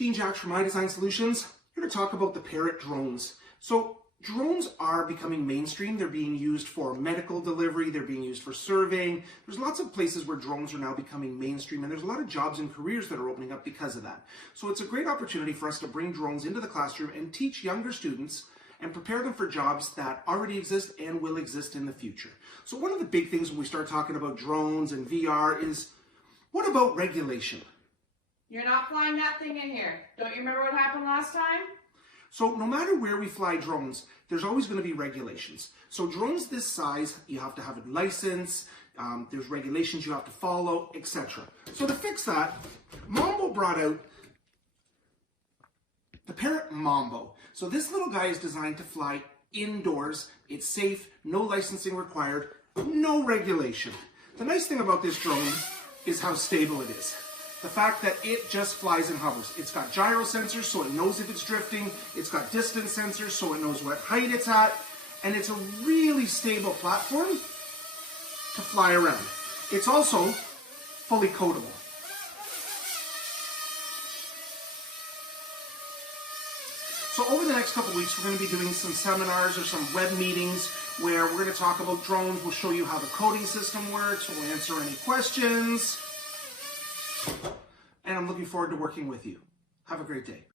Dean Jacks from iDesign Solutions, here to talk about the Parrot drones. So drones are becoming mainstream. They're being used for medical delivery. They're being used for surveying. There's lots of places where drones are now becoming mainstream, and there's a lot of jobs and careers that are opening up because of that. So it's a great opportunity for us to bring drones into the classroom and teach younger students and prepare them for jobs that already exist and will exist in the future. So one of the big things when we start talking about drones and VR is, what about regulation? You're not flying that thing in here. Don't you remember what happened last time? So no matter where we fly drones, there's always going to be regulations. So drones this size, you have to have a license, there's regulations you have to follow, etc. So to fix that, Mambo brought out the Parrot Mambo. So this little guy is designed to fly indoors. It's safe, no licensing required, no regulation. The nice thing about this drone is how stable it is. The fact that it just flies and hovers. It's got gyro sensors, so it knows if it's drifting. It's got distance sensors, so it knows what height it's at. And it's a really stable platform to fly around. It's also fully coatable. So over the next couple weeks, we're going to be doing some seminars or some web meetings where we're going to talk about drones. We'll show you how the coding system works. We'll answer any questions. And I'm looking forward to working with you. Have a great day.